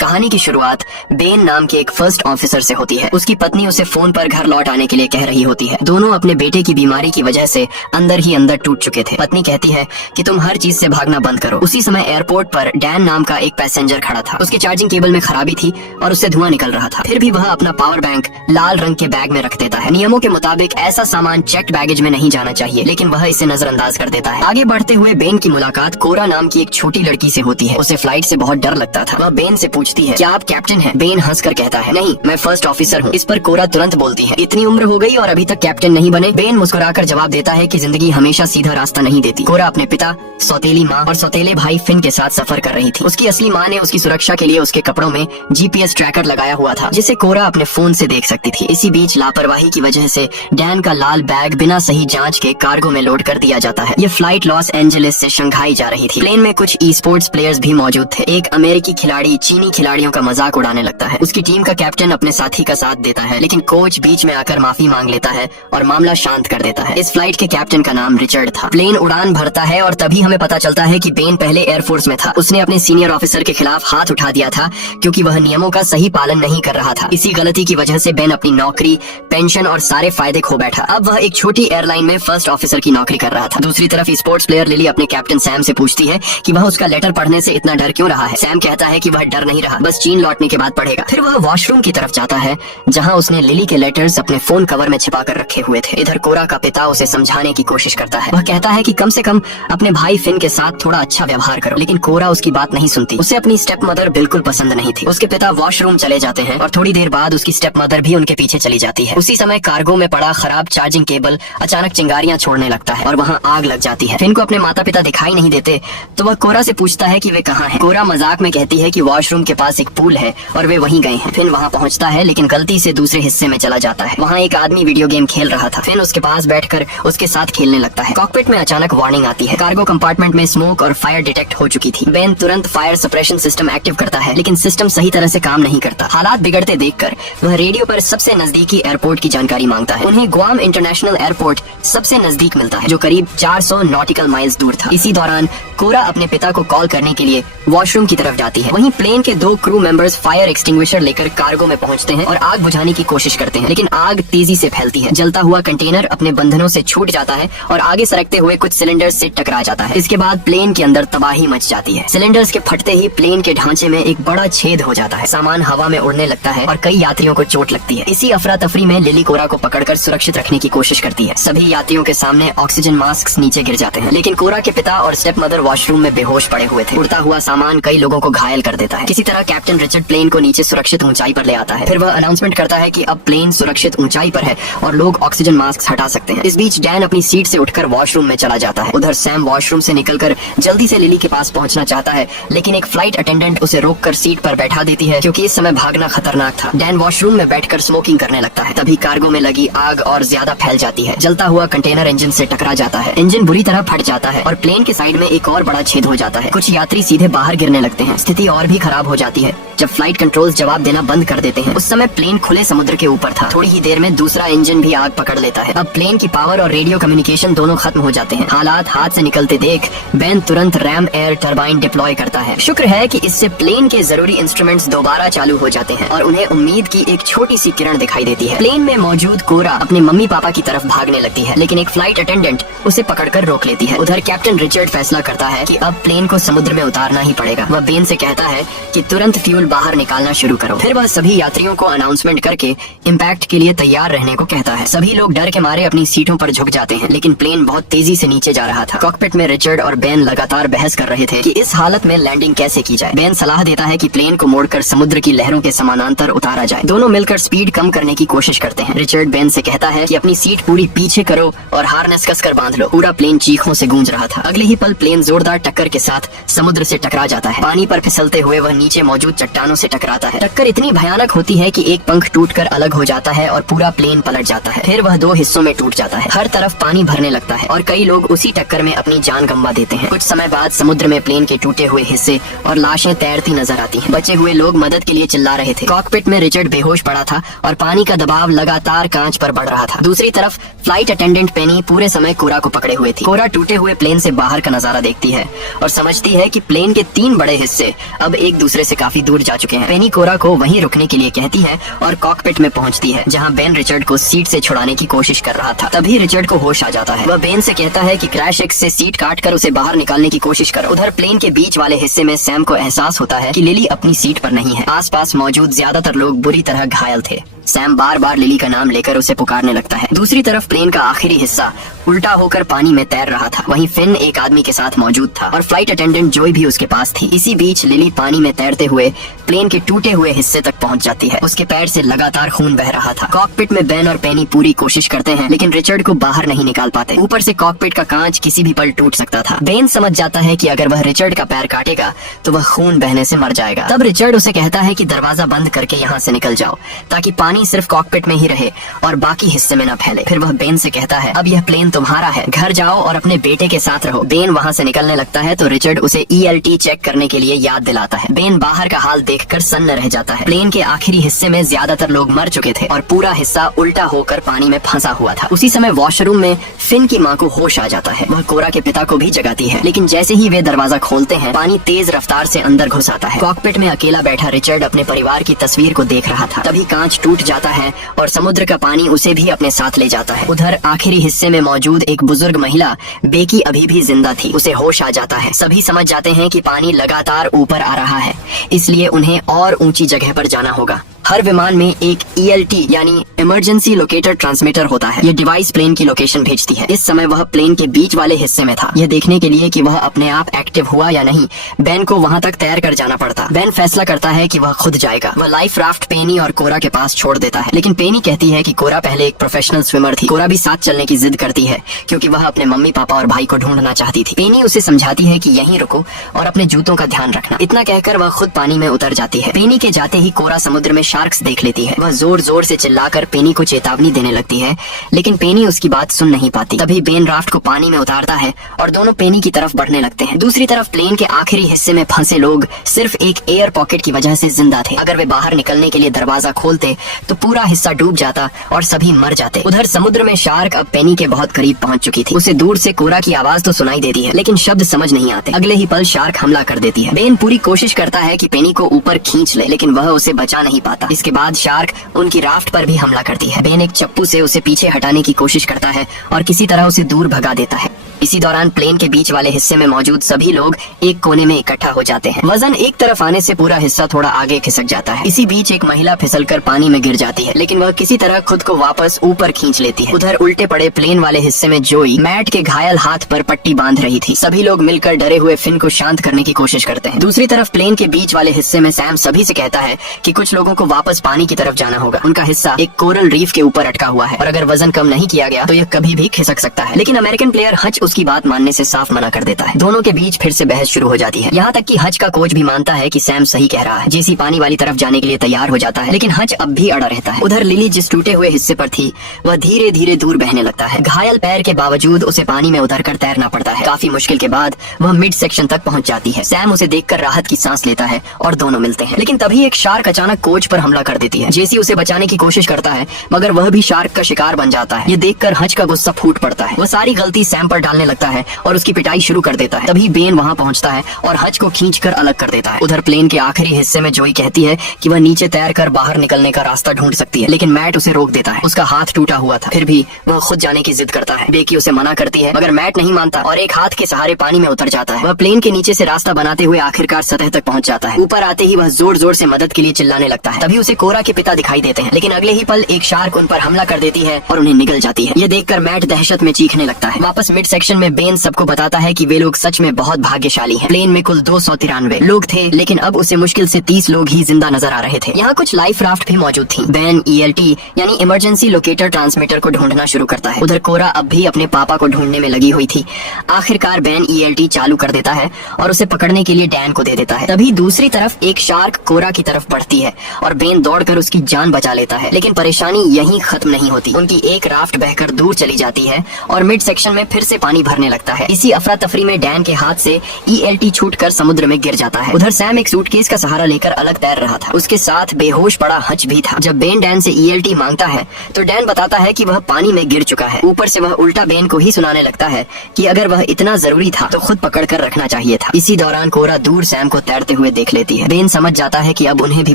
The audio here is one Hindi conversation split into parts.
कहानी की शुरुआत बेन नाम के एक फर्स्ट ऑफिसर से होती है। उसकी पत्नी उसे फोन पर घर लौट आने के लिए कह रही होती है। दोनों अपने बेटे की बीमारी की वजह से अंदर ही अंदर टूट चुके थे। पत्नी कहती है कि तुम हर चीज से भागना बंद करो। उसी समय एयरपोर्ट पर डैन नाम का एक पैसेंजर खड़ा था। उसके चार्जिंग केबल में खराबी थी और उससे धुआं निकल रहा था। फिर भी वह अपना पावर बैंक लाल रंग के बैग में रख देता है। नियमों के मुताबिक ऐसा सामान चेक्ड बैगेज में नहीं जाना चाहिए, लेकिन वह इसे नजरअंदाज कर देता है। आगे बढ़ते हुए बेन की मुलाकात कोरा नाम की एक छोटी लड़की से होती है। उसे फ्लाइट से बहुत डर लगता था। वह बेन से पूछती है, क्या आप कैप्टन हैं? बेन हंसकर कहता है, नहीं, मैं फर्स्ट ऑफिसर हूँ। इस पर कोरा तुरंत बोलती है, इतनी उम्र हो गई और अभी तक कैप्टन नहीं बने? बेन मुस्कुराकर जवाब देता है कि जिंदगी हमेशा सीधा रास्ता नहीं देती। कोरा अपने पिता, सौतेली माँ और सौतेले भाई फिन के साथ सफर कर रही थी। उसकी असली माँ ने उसकी सुरक्षा के लिए उसके कपड़ों में GPS ट्रैकर लगाया हुआ था, जिसे कोरा अपने फोन से देख सकती थी। इसी बीच लापरवाही की वजह से डैन का लाल बैग बिना सही जांच के कार्गो में लोड कर दिया जाता है। ये फ्लाइट लॉस एंजलिस से शंघाई जा रही थी। प्लेन में कुछ ई स्पोर्ट्स प्लेयर्स भी मौजूद थे। एक अमेरिकी खिलाड़ी चीनी खिलाड़ियों का मजाक उड़ाने लगता है। उसकी टीम का कैप्टन अपने साथी का साथ देता है, लेकिन कोच बीच में आकर माफी मांग लेता है और मामला शांत कर देता है। इस फ्लाइट के कैप्टन का नाम रिचर्ड था। प्लेन उड़ान भरता है और तभी हमें पता चलता है कि बेन पहले एयरफोर्स में था। उसने अपने सीनियर ऑफिसर के खिलाफ हाथ उठा दिया था क्योंकि वह नियमों का सही पालन नहीं कर रहा था। इसी गलती की वजह से बेन अपनी नौकरी, पेंशन और सारे फायदे खो बैठा। अब वह एक छोटी एयरलाइन में फर्स्ट ऑफिसर की नौकरी कर रहा था। दूसरी तरफ स्पोर्ट्स प्लेयर लिली अपने कैप्टन सैम से पूछती है कि वह उसका लेटर पढ़ने से इतना डर क्यों रहा है। सैम कहता है कि वह डर नहीं रहा, बस चीन लौटने के बाद पढ़ेगा। फिर वह वॉशरूम की तरफ जाता है जहां उसने लिली के लेटर्स अपने फोन कवर में छिपा कर रखे हुए थे। इधर कोरा का पिता उसे समझाने की कोशिश करता है। वह कहता है कि कम से कम अपने भाई फिन के साथ थोड़ा अच्छा व्यवहार करो, लेकिन कोरा उसकी बात नहीं सुनती। उसे अपनी स्टेप मदर बिल्कुल पसंद नहीं थी। उसके पिता वॉशरूम चले जाते हैं और थोड़ी देर बाद उसकी स्टेप मदर भी उनके पीछे चली जाती है। उसी समय कार्गो में पड़ा खराब चार्जिंग केबल अचानक चिंगारियां छोड़ने लगता है और वहां आग लग जाती है। फिन को अपने माता पिता दिखाई नहीं देते तो वह कोरा से पूछता है कि वे कहाँ हैं। कोरा मजाक में कहती है कि वॉशरूम के पास एक पूल है और वे वहीं गए हैं। फिन वहां पहुंचता है लेकिन गलती से दूसरे हिस्से में चला जाता है। वहां एक आदमी वीडियो गेम खेल रहा था। फिन उसके पास बैठकर उसके साथ खेलने लगता है। कॉकपिट में अचानक वार्निंग आती है। कार्गो कंपार्टमेंट में स्मोक और फायर डिटेक्ट हो चुकी थी। बेन तुरंत फायर सप्रेशन सिस्टम एक्टिव करता है, लेकिन सिस्टम सही तरह से काम नहीं करता। हालात बिगड़ते देखकर वह रेडियो पर सबसे नजदीकी एयरपोर्ट की जानकारी मांगता है। उन्हें ग्वाम इंटरनेशनल एयरपोर्ट सबसे नजदीक मिलता है, जो करीब 400 नॉटिकल माइल्स दूर था। इसी दौरान कोरा अपने पिता को कॉल करने के लिए वॉशरूम की तरफ जाती है। वहीं प्लेन के 2 क्रू मेंबर्स फायर एक्सटिंग्विशर लेकर कार्गो में पहुंचते हैं और आग बुझाने की कोशिश करते हैं, लेकिन आग तेजी से फैलती है। जलता हुआ कंटेनर अपने बंधनों से छूट जाता है और आगे सरकते हुए कुछ सिलेंडर्स से टकरा जाता है। इसके बाद प्लेन के अंदर तबाही मच जाती है। सिलेंडर्स के फटते ही प्लेन के ढांचे में एक बड़ा छेद हो जाता है। सामान हवा में उड़ने लगता है और कई यात्रियों को चोट लगती है। इसी अफरा तफरी में लिली कोरा को पकड़कर सुरक्षित रखने की कोशिश करती है। सभी यात्रियों के सामने ऑक्सीजन मास्क नीचे गिर जाते हैं, लेकिन कोरा के पिता और स्टेप मदर वॉशरूम में बेहोश पड़े हुए थे। उड़ता हुआ सामान कई लोगों को घायल कर देता है। किसी तरह कैप्टन रिचर्ड प्लेन को नीचे सुरक्षित ऊंचाई पर ले आता है। फिर वह अनाउंसमेंट करता है कि अब प्लेन सुरक्षित ऊंचाई पर है और लोग ऑक्सीजन मास्क हटा सकते हैं। इस बीच डैन अपनी सीट से उठकर वॉशरूम में चला जाता है। उधर सैम वॉशरूम से निकलकर जल्दी से लिली के पास पहुंचना चाहता है, लेकिन एक फ्लाइट अटेंडेंट उसे रोककर सीट पर बैठा देती है क्योंकि इस समय भागना खतरनाक था। डैन वॉशरूम में बैठकर स्मोकिंग करने लगता है। तभी कार्गो में लगी आग और ज्यादा फैल जाती है। जलता हुआ कंटेनर इंजन से टकरा जाता है। इंजन बुरी तरह फट जाता है और प्लेन के साइड में एक और बड़ा छेद हो जाता है। कुछ यात्री सीधे बाहर गिरने लगते हैं। स्थिति और भी खराब हो जाती है जब फ्लाइट कंट्रोल्स जवाब देना बंद कर देते हैं। उस समय प्लेन खुले समुद्र के ऊपर था। थोड़ी ही देर में दूसरा इंजन भी आग पकड़ लेता है। अब प्लेन की पावर और रेडियो कम्युनिकेशन दोनों खत्म हो जाते हैं। हालात हाथ से निकलते देख बेन तुरंत रैम एयर टरबाइन डिप्लॉय करता है। शुक्र है कि इससे प्लेन के जरूरी इंस्ट्रूमेंट्स दोबारा चालू हो जाते हैं और उन्हें उम्मीद की एक छोटी सी किरण दिखाई देती है। प्लेन में मौजूद कोरा अपने मम्मी पापा की तरफ भागने लगती है, लेकिन एक फ्लाइट अटेंडेंट उसे पकड़कर रोक लेती है। उधर कैप्टन रिचर्ड फैसला करता है कि अब प्लेन को समुद्र में उतारना ही पड़ेगा। वह बेन से कहता है कि तुरंत फ्यूल बाहर निकालना शुरू करो। फिर वह सभी यात्रियों को अनाउंसमेंट करके इम्पैक्ट के लिए तैयार रहने को कहता है। सभी लोग डर के मारे अपनी सीटों पर झुक जाते हैं, लेकिन प्लेन बहुत तेजी से नीचे जा रहा था। कॉकपिट में रिचर्ड और बेन लगातार बहस कर रहे थे कि इस हालत में लैंडिंग कैसे की जाए। बेन सलाह देता है कि प्लेन को मोड़कर समुद्र की लहरों के समानांतर उतारा जाए। दोनों मिलकर स्पीड कम करने की कोशिश करते हैं। रिचर्ड बेन से कहता है कि अपनी सीट पूरी पीछे करो और हार्नेस कसकर बांध लो। पूरा प्लेन चीखों से गूंज रहा था। अगले ही पल प्लेन जोरदार टक्कर के साथ समुद्र से टकरा जाता है। पानी पर फिसलते हुए वह नीचे मौजूद चट्टानों से टकराता है। टक्कर इतनी भयानक होती है कि एक पंख टूटकर अलग हो जाता है और पूरा प्लेन पलट जाता है। फिर वह 2 हिस्सों में टूट जाता है। हर तरफ पानी भरने लगता है और कई लोग उसी टक्कर में अपनी जान गंवा देते हैं। कुछ समय बाद समुद्र में प्लेन के टूटे हुए हिस्से और लाशें तैरती नजर आती हैं। बचे हुए लोग मदद के लिए चिल्ला रहे थे। कॉकपिट में रिचर्ड बेहोश पड़ा था और पानी का दबाव लगातार कांच पर बढ़ रहा था। दूसरी तरफ फ्लाइट अटेंडेंट पेनी पूरे समय कोरा को पकड़े हुए थी। कोरा टूटे हुए प्लेन से बाहर का नजारा देखती है और समझती है कि प्लेन के 3 बड़े हिस्से अब एक दूसरे से काफी दूर पहुंचा चुके हैं। पेनी कोरा को वहीं रुकने के लिए कहती है और कॉकपिट में पहुंचती है जहां बेन रिचर्ड को सीट से छुड़ाने की कोशिश कर रहा था। तभी रिचर्ड को होश आ जाता है। वह बेन से कहता है कि क्रैश एक्स से सीट काटकर उसे बाहर निकालने की कोशिश करो। उधर प्लेन के बीच वाले हिस्से में सैम को एहसास होता है कि लिली अपनी सीट पर नहीं है। आसपास मौजूद ज्यादातर लोग बुरी तरह घायल थे। सैम बार बार लिली का नाम लेकर उसे पुकारने लगता है। दूसरी तरफ प्लेन का आखिरी हिस्सा उल्टा होकर पानी में तैर रहा था। वहीं फिन एक आदमी के साथ मौजूद था और फ्लाइट अटेंडेंट जोई भी उसके पास थी। इसी बीच लिली पानी में तैरते हुए प्लेन के टूटे हुए हिस्से तक पहुंच जाती है। उसके पैर से लगातार खून बह रहा था। कॉकपिट में बेन और पेनी पूरी कोशिश करते हैं लेकिन रिचर्ड को बाहर नहीं निकाल पाते। ऊपर से कॉकपिट का कांच किसी भी पल टूट सकता था। बेन समझ जाता है कि अगर वह रिचर्ड का पैर काटेगा तो वह खून बहने से मर जाएगा। तब रिचर्ड उसे कहता है कि दरवाजा बंद करके यहाँ से निकल जाओ ताकि पानी सिर्फ कॉकपिट में ही रहे और बाकी हिस्से में न फैले। फिर वह बेन से कहता है अब यह प्लेन तुम्हारा है, घर जाओ और अपने बेटे के साथ रहो। बेन वहाँ से निकलने लगता है तो रिचर्ड उसे ELT चेक करने के लिए याद दिलाता है। बेन बाहर का हाल देखकर सन्न रह जाता है। प्लेन के आखिरी हिस्से में ज्यादातर लोग मर चुके थे और पूरा हिस्सा उल्टा होकर पानी में फंसा हुआ था। उसी समय वॉशरूम में फिन की माँ को होश आ जाता है। वह कोरा के पिता को भी जगाती है लेकिन जैसे ही वे दरवाजा खोलते हैं पानी तेज रफ्तार से अंदर घुस आता है। कॉकपिट में अकेला बैठा रिचर्ड अपने परिवार की तस्वीर को देख रहा था। तभी कांच टूट जाता है और समुद्र का पानी उसे भी अपने साथ ले जाता है। उधर आखिरी हिस्से में मौजूद एक बुजुर्ग महिला बेकी अभी भी जिंदा थी। उसे होश आ जाता है। सभी समझ जाते हैं कि पानी लगातार ऊपर आ रहा है, इसलिए उन्हें और ऊंची जगह पर जाना होगा। हर विमान में एक ELT यानी इमरजेंसी लोकेटर ट्रांसमीटर होता है। ये डिवाइस प्लेन की लोकेशन भेजती है। इस समय वह प्लेन के बीच वाले हिस्से में था। यह देखने के लिए कि वह अपने आप एक्टिव हुआ या नहीं, बेन को वहां तक तैर कर जाना पड़ता। बेन फैसला करता है कि वह खुद जाएगा। वह लाइफ राफ्ट पेनी और कोरा के पास छोड़ देता है लेकिन पेनी कहती है कि कोरा पहले एक प्रोफेशनल स्विमर थी। कोरा भी साथ चलने की जिद करती है क्योंकि वह अपने मम्मी पापा और भाई को ढूंढना चाहती थी। पेनी उसे समझाती है कि यहीं रुको और अपने जूतों का ध्यान रखना। इतना कहकर वह खुद पानी में उतर जाती है। पेनी के जाते ही कोरा समुद्र में शार्क्स देख लेती है। वह जोर जोर से चिल्लाकर पेनी को चेतावनी देने लगती है लेकिन पेनी उसकी बात सुन नहीं पाती। तभी बेन राफ्ट को पानी में उतारता है और दोनों पेनी की तरफ बढ़ने लगते हैं। दूसरी तरफ प्लेन के आखिरी हिस्से में फंसे लोग सिर्फ एक एयर पॉकेट की वजह से जिंदा थे। अगर वे बाहर निकलने के लिए दरवाजा खोलते तो पूरा हिस्सा डूब जाता और सभी मर जाते। उधर समुद्र में शार्क अब पेनी के बहुत करीब पहुंच चुकी थी। उसे दूर से कोरा की आवाज तो सुनाई देती है लेकिन शब्द समझ नहीं आते। अगले ही पल शार्क हमला कर देती है। बेन पूरी कोशिश करता है कि पेनी को ऊपर खींच ले लेकिन वह उसे बचा नहीं पाता। इसके बाद शार्क उनकी राफ्ट पर भी हमला करती है। बेन एक चप्पू से उसे पीछे हटाने की कोशिश करता है और किसी तरह उसे दूर भगा देता है। इसी दौरान प्लेन के बीच वाले हिस्से में मौजूद सभी लोग एक कोने में इकट्ठा हो जाते हैं। वजन एक तरफ आने से पूरा हिस्सा थोड़ा आगे खिसक जाता है। इसी बीच एक महिला फिसलकर पानी में गिर जाती है लेकिन वह किसी तरह खुद को वापस ऊपर खींच लेती है। उधर उल्टे पड़े प्लेन वाले हिस्से में जोई मैट के घायल हाथ पर पट्टी बांध रही थी। सभी लोग मिलकर डरे हुए फिन को शांत करने की कोशिश करते हैं। दूसरी तरफ प्लेन के बीच वाले हिस्से में सैम सभी से कहता है कि कुछ लोगों को वापस पानी की तरफ जाना होगा। उनका हिस्सा एक कोरल रीफ के ऊपर अटका हुआ है और अगर वजन कम नहीं किया गया तो यह कभी भी खिसक सकता है। लेकिन अमेरिकन प्लेयर हच उसकी बात मानने से साफ मना कर देता है। दोनों के बीच फिर से बहस शुरू हो जाती है। यहाँ तक कि हच का कोच भी मानता है कि सैम सही कह रहा है। जेसी पानी वाली तरफ जाने के लिए तैयार हो जाता है लेकिन हच अब भी अड़ा रहता है। उधर लिली जिस टूटे हुए हिस्से पर थी वह धीरे धीरे दूर बहने लगता है। घायल पैर के बावजूद उसे पानी में उतरकर तैरना पड़ता है। काफी मुश्किल के बाद वह मिड सेक्शन तक पहुँच जाती है। सैम उसे देखकर राहत की सांस लेता है और दोनों मिलते हैं। लेकिन तभी एक शार्क अचानक कोच पर हमला कर देती है। जेसी उसे बचाने की कोशिश करता है मगर वह भी शार्क का शिकार बन जाता है। ये देखकर हच का गुस्सा फूट पड़ता है। वह सारी गलती सैम पर डालने लगता है और उसकी पिटाई शुरू कर देता है। तभी बेन वहाँ पहुँचता है और हच को खींचकर अलग कर देता है। उधर प्लेन के आखिरी हिस्से में जोई कहती है कि वह नीचे तैरकर बाहर निकलने का रास्ता ढूंढ सकती है लेकिन मैट उसे रोक देता है। उसका हाथ टूटा हुआ था फिर भी वह खुद जाने की जिद करता है। बेकी उसे मना करती है मगर मैट नहीं मानता और एक हाथ के सहारे पानी में उतर जाता है। वह प्लेन के नीचे से रास्ता बनाते हुए आखिरकार सतह तक पहुँच जाता है। ऊपर आते ही वह जोर जोर से मदद के लिए चिल्लाने लगता है। तभी उसे कोरा के पिता दिखाई देते हैं लेकिन अगले ही पल एक शार्क उन पर हमला कर देती है और उन्हें निगल जाती है। ये देखकर मैट दहशत में चीखने लगता है। वापस मिड सेक्शन में बेन सबको बताता है कि वे लोग सच में बहुत भाग्यशाली हैं। प्लेन में कुल 293 लोग थे लेकिन अब उसे मुश्किल से 30 लोग ही जिंदा नजर आ रहे थे। यहाँ कुछ लाइफ राफ्ट भी मौजूद थी। बेन ELT यानी इमरजेंसी लोकेटर ट्रांसमीटर को ढूंढना शुरू करता है। उधर कोरा अब भी अपने पापा को ढूंढने में लगी हुई थी। आखिरकार बेन ELT चालू कर देता है और उसे पकड़ने के लिए डैन को दे देता है। तभी दूसरी तरफ एक शार्क कोरा की तरफ बढ़ती है और बेन दौड़कर उसकी जान बचा लेता है। लेकिन परेशानी यहीं खत्म नहीं होती। उनकी एक राफ्ट बहकर दूर चली जाती है और मिड सेक्शन में फिर से पानी पानी भरने लगता है। इसी अफरा तफरी में डैन के हाथ से ELT छूटकर समुद्र में गिर जाता है। उधर सैम एक सूटकेस का सहारा लेकर अलग तैर रहा था। उसके साथ बेहोश पड़ा हच भी था। जब बेन डैन से ELT मांगता है तो डैन बताता है कि वह पानी में गिर चुका है। ऊपर से वह उल्टा बेन को ही सुनाने लगता है कि अगर वह इतना जरूरी था तो खुद पकड़ कर रखना चाहिए था। इसी दौरान कोरा दूर सैम को तैरते हुए देख लेती है। बेन समझ जाता है कि अब उन्हें भी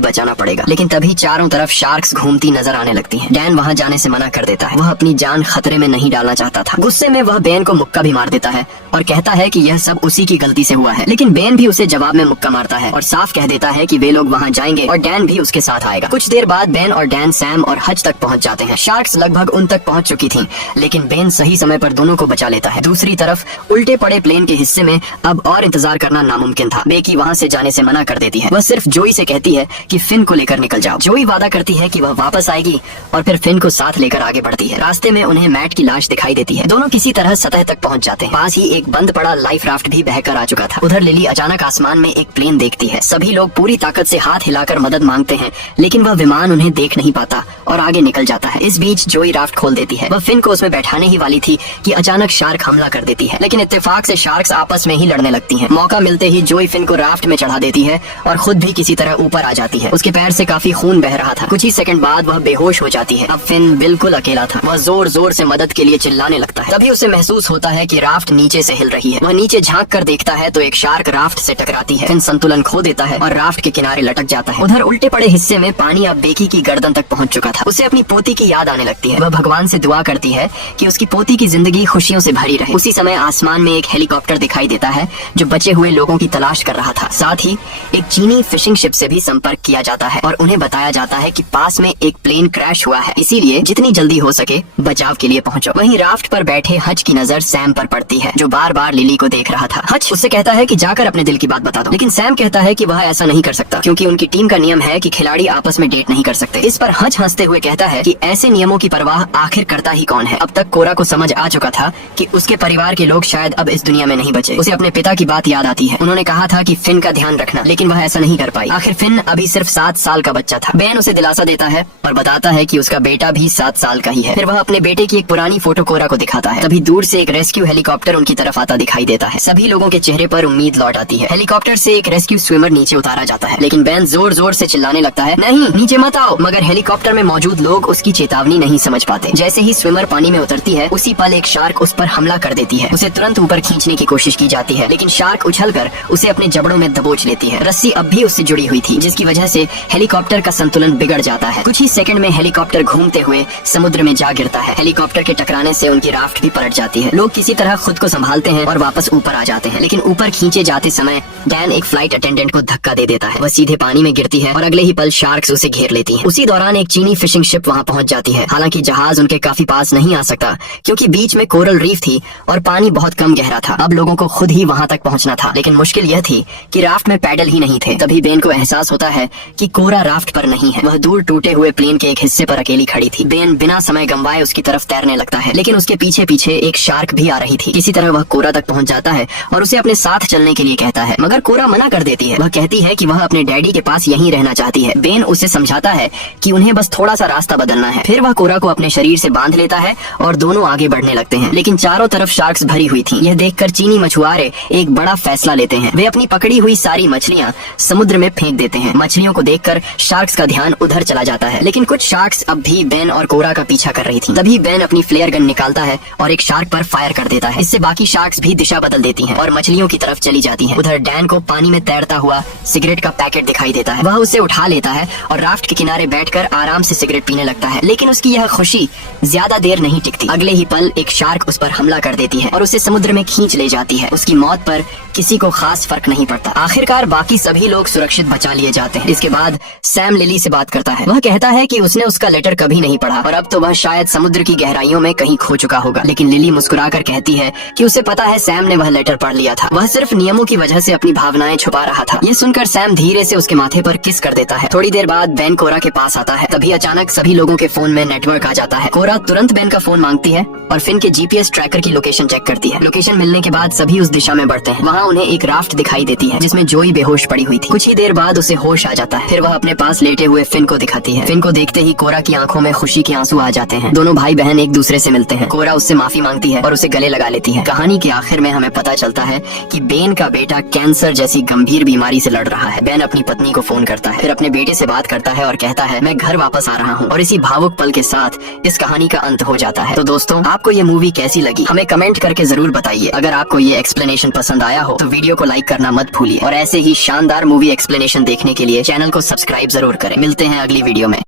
बचाना पड़ेगा, लेकिन तभी चारों तरफ शार्क्स घूमती नजर आने लगती हैं। डैन वहां जाने से मना कर देता है। वह अपनी जान खतरे में नहीं डालना चाहता था। गुस्से में वह बेन को मुक्का भी मार देता है और कहता है कि यह सब उसी की गलती से हुआ है। लेकिन बेन भी उसे जवाब में मुक्का मारता है और साफ कह देता है कि वे लोग वहां जाएंगे और डैन भी उसके साथ आएगा। कुछ देर बाद बेन और डैन सैम और हज तक पहुंच जाते हैं। शार्क्स लगभग उन तक पहुंच चुकी थीं, लेकिन बेन सही समय पर दोनों को बचा लेता है। दूसरी तरफ उल्टे पड़े प्लेन के हिस्से में अब और इंतजार करना नामुमकिन था। बेकी वहां से जाने से मना कर देती है। वह सिर्फ जोई से कहती है कि फिन को लेकर निकल जाओ। जोई वादा करती है कि वह वापस आएगी और फिर फिन को साथ लेकर आगे बढ़ती है। रास्ते में उन्हें मैट की लाश दिखाई देती है। दोनों किसी तरह सतह तक पहुंच जाते हैं। पास ही एक बंद पड़ा लाइफ राफ्ट भी बहकर आ चुका था। उधर लिली अचानक आसमान में एक प्लेन देखती है। सभी लोग पूरी ताकत से हाथ हिलाकर मदद मांगते हैं, लेकिन वह विमान उन्हें देख नहीं पाता और आगे निकल जाता है। इस बीच जोई राफ्ट खोल देती है। वह फिन को उसमें बैठाने ही वाली थी कि अचानक शार्क हमला कर देती है, लेकिन इत्तेफाक से शार्क्स आपस में ही लड़ने लगती हैं। मौका मिलते ही जोई फिन को राफ्ट में चढ़ा देती है और खुद भी किसी तरह ऊपर आ जाती है। उसके पैर से काफी खून बह रहा था। कुछ ही सेकंड बाद वह बेहोश हो जाती है। अब फिन बिल्कुल अकेला था। वह जोर जोर से मदद के लिए चिल्लाने लगता है। तभी उसे महसूस होता है कि राफ्ट नीचे से हिल रही है। वह नीचे झांक कर देखता है तो एक शार्क राफ्ट से टकराती है। फिन संतुलन खो देता है और राफ्ट के किनारे लटक जाता है। उधर उल्टे पड़े हिस्से में पानी अब बेकी की गर्दन तक पहुंच चुका था। उसे अपनी पोती की याद आने लगती है। वह भगवान से दुआ करती है कि उसकी पोती की जिंदगी खुशियों से भरी रहे। उसी समय आसमान में एक हेलीकॉप्टर दिखाई देता है जो बचे हुए लोगों की तलाश कर रहा था। साथ ही एक चीनी फिशिंग शिप से भी संपर्क किया जाता है और उन्हें बताया जाता है कि पास में एक प्लेन क्रैश हुआ है, इसीलिए जितनी जल्दी हो सके बचाव के लिए पहुंचो। वहीं राफ्ट पर बैठे हज की नजर सैम पर पड़ती है, जो बार बार लिली को देख रहा था। हज उससे कहता है कि जाकर अपने दिल की बात बता दो, लेकिन सैम कहता है कि वह ऐसा नहीं कर सकता क्योंकि उनकी टीम का नियम है कि खिलाड़ी आपस में डेट नहीं कर सकते। इस पर हज हंसते हुए कहता है कि ऐसे नियमों की परवाह आखिर करता ही कौन है। अब तक कोरा को समझ आ चुका था कि उसके परिवार के लोग शायद अब इस दुनिया में नहीं बचे। उसे अपने पिता की बात याद आती है। उन्होंने कहा था कि फिन का ध्यान रखना, लेकिन वह ऐसा नहीं कर पाई। आखिर फिन अभी सिर्फ 7 साल का बच्चा था। बेन उसे दिलासा देता है और बताता है कि उसका बेटा भी 7 साल का ही है। फिर वह अपने बेटे की एक पुरानी फोटो कोरा को दिखाता है। तभी दूर से एक रेस्क्यू हेलीकॉप्टर उनकी तरफ आता दिखाई देता है। सभी लोगों के चेहरे पर उम्मीद लौट आती है। हेलीकॉप्टर से एक रेस्क्यू स्विमर नीचे उतारा जाता है, लेकिन बेन जोर जोर से चिल्लाने लगता है, नहीं नीचे मत आओ। मगर हेलीकॉप्टर में मौजूद लोग उसकी चेतावनी नहीं समझ पाते। जैसे ही स्विमर पानी में उतरती है, उसी पल एक शार्क उस पर हमला कर देती है। उसे तुरंत ऊपर खींचने की कोशिश की जाती है, लेकिन शार्क उछलकर उसे अपने जबड़ों में दबोच लेती है। रस्सी अब भी उससे जुड़ी हुई थी, जिसकी वजह से हेलीकॉप्टर का संतुलन बिगड़ जाता है। कुछ ही सेकंड में हेलीकॉप्टर घूमते हुए समुद्र में जा गिरता है। हेलीकॉप्टर के टकराने से उनकी राफ्ट भी पलट जाती है। लोग किसी तरह खुद को संभालते हैं और वापस ऊपर आ जाते हैं, लेकिन ऊपर खींचे जाते समय डैन एक फ्लाइट अटेंडेंट को धक्का दे देता है। वह सीधे पानी में गिरती है और अगले ही पल शार्क्स उसे घेर लेती हैं। उसी दौरान एक चीनी फिशिंग शिप वहां पहुंच जाती है। हालांकि जहाज उनके काफी पास नहीं आ सकता क्योंकि बीच में कोरल रीफ थी और पानी बहुत कम गहरा था। अब लोगों को खुद ही वहां तक पहुंचना था, लेकिन मुश्किल यह थी कि राफ्ट में पैडल ही नहीं थे। तभी बेन को एहसास होता है कि कोरा राफ्ट पर नहीं है। वह दूर टूटे हुए प्लेन के एक हिस्से पर अकेली खड़ी थी। बेन बिना समय गंवाए उसकी तरफ तैरने लगता है, लेकिन उसके पीछे पीछे एक शार्क भी आ रही थी। किसी तरह वह कोरा तक पहुंच जाता है और उसे अपने साथ चलने के लिए कहता है, मगर कोरा मना कर देती है। वह कहती है कि वह अपने डैडी के पास यहीं रहना चाहती है। बेन उसे समझाता है कि उन्हें बस थोड़ा सा रास्ता बदलना है। फिर वह कोरा को अपने शरीर से बांध लेता है और दोनों आगे बढ़ने लगते हैं, लेकिन चारों तरफ शार्क्स भरी हुई थी। यह देखकर चीनी मछुआरे एक बड़ा फैसला लेते हैं। वे अपनी पकड़ी हुई सारी मछलियां समुद्र में फेंक देते हैं। मछलियों को देखकर शार्क्स का ध्यान उधर चला जाता है, लेकिन कुछ शार्क्स अब भी बेन और कोरा का पीछा कर रही थी। तभी बेन अपनी फ्लेयर गन निकालता है और एक शार्क पर फायर कर देता है। इससे बाकी शार्क्स भी दिशा बदल देती हैं और मछलियों की तरफ चली जाती हैं। उधर डैन को पानी में तैरता हुआ सिगरेट का पैकेट दिखाई देता है। वह उसे उठा लेता है और राफ्ट के किनारे बैठकर आराम से सिगरेट पीने लगता है, लेकिन उसकी यह खुशी ज्यादा देर नहीं टिकती। अगले ही पल एक शार्क उस पर हमला कर देती है और उसे समुद्र में खींच ले जाती है। उसकी मौत पर किसी को खास फर्क नहीं पड़ता। आखिरकार बाकी सभी लोग सुरक्षित बचा लिए जाते हैं। इसके बाद सैम लिली से बात करता है। वह कहता है कि उसने उसका लेटर कभी नहीं पढ़ा और अब तो वह शायद समुद्र की गहराइयों में कहीं खो चुका होगा, लेकिन लिली मुस्कुराकर कहती है कि उसे पता है सैम ने वह लेटर पढ़ लिया था। वह सिर्फ नियमों की वजह से अपनी भावनाएं छुपा रहा था। यह सुनकर सैम धीरे से उसके माथे पर किस कर देता है। थोड़ी देर बाद बेन कोरा के पास आता है। तभी अचानक सभी लोगों के फोन में नेटवर्क आ जाता है। कोरा तुरंत बेन का फोन मांगती है और फिन के GPS ट्रैकर की लोकेशन चेक करती है। लोकेशन मिलने के बाद सभी उस दिशा में बढ़ते हैं। वहाँ उन्हें एक राफ्ट दिखाई देती है जिसमें जोई बेहोश पड़ी हुई थी। कुछ ही देर बाद उसे होश आ जाता है। फिर वह अपने पास लेटे हुए फिन को दिखाती है। फिन को देखते ही कोरा की आंखों में खुशी के आंसू आ जाते हैं। दोनों भाई बहन एक दूसरे से मिलते हैं। कोरा उससे माफी मांगती है और उसे उसे गले लगा लेती है। कहानी के आखिर में हमें पता चलता है कि बेन का बेटा कैंसर जैसी गंभीर बीमारी से लड़ रहा है। बेन अपनी पत्नी को फोन करता है, फिर अपने बेटे से बात करता है और कहता है मैं घर वापस आ रहा हूँ। और इसी भावुक पल के साथ इस कहानी का अंत हो जाता है। तो दोस्तों, आपको ये मूवी कैसी लगी हमें कमेंट करके जरूर बताइए। अगर आपको ये एक्सप्लेनेशन पसंद आया हो तो वीडियो को लाइक करना मत भूलिए और ऐसे ही शानदार मूवी एक्सप्लेनेशन देखने के लिए चैनल को सब्सक्राइब जरूर करें। मिलते हैं अगली वीडियो में।